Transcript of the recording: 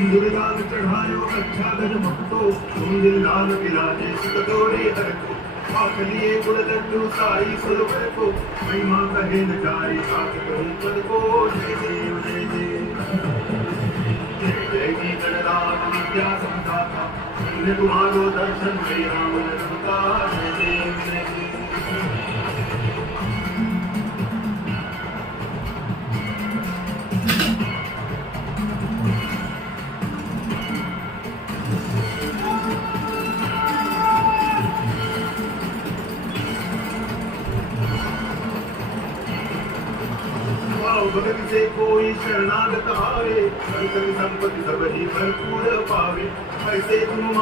सिंदूरदान चढ़ायो अच्छा गज भक्तो तुम लाल विराजे सुत तोरे हर को हाथ लिए गुड़ लड्डू साई सरोवर को महिमा कहे न जाए साथ कहूँ पद को जय देव जय देव जय जय की गणराज विद्या संधाता अन्य तुम्हारो दर्शन में राम लखनका जय देव जय देव भगत से कोई शरणागत आवे संतन संपत्ति सब ही भरपूर पावे ऐसे तुम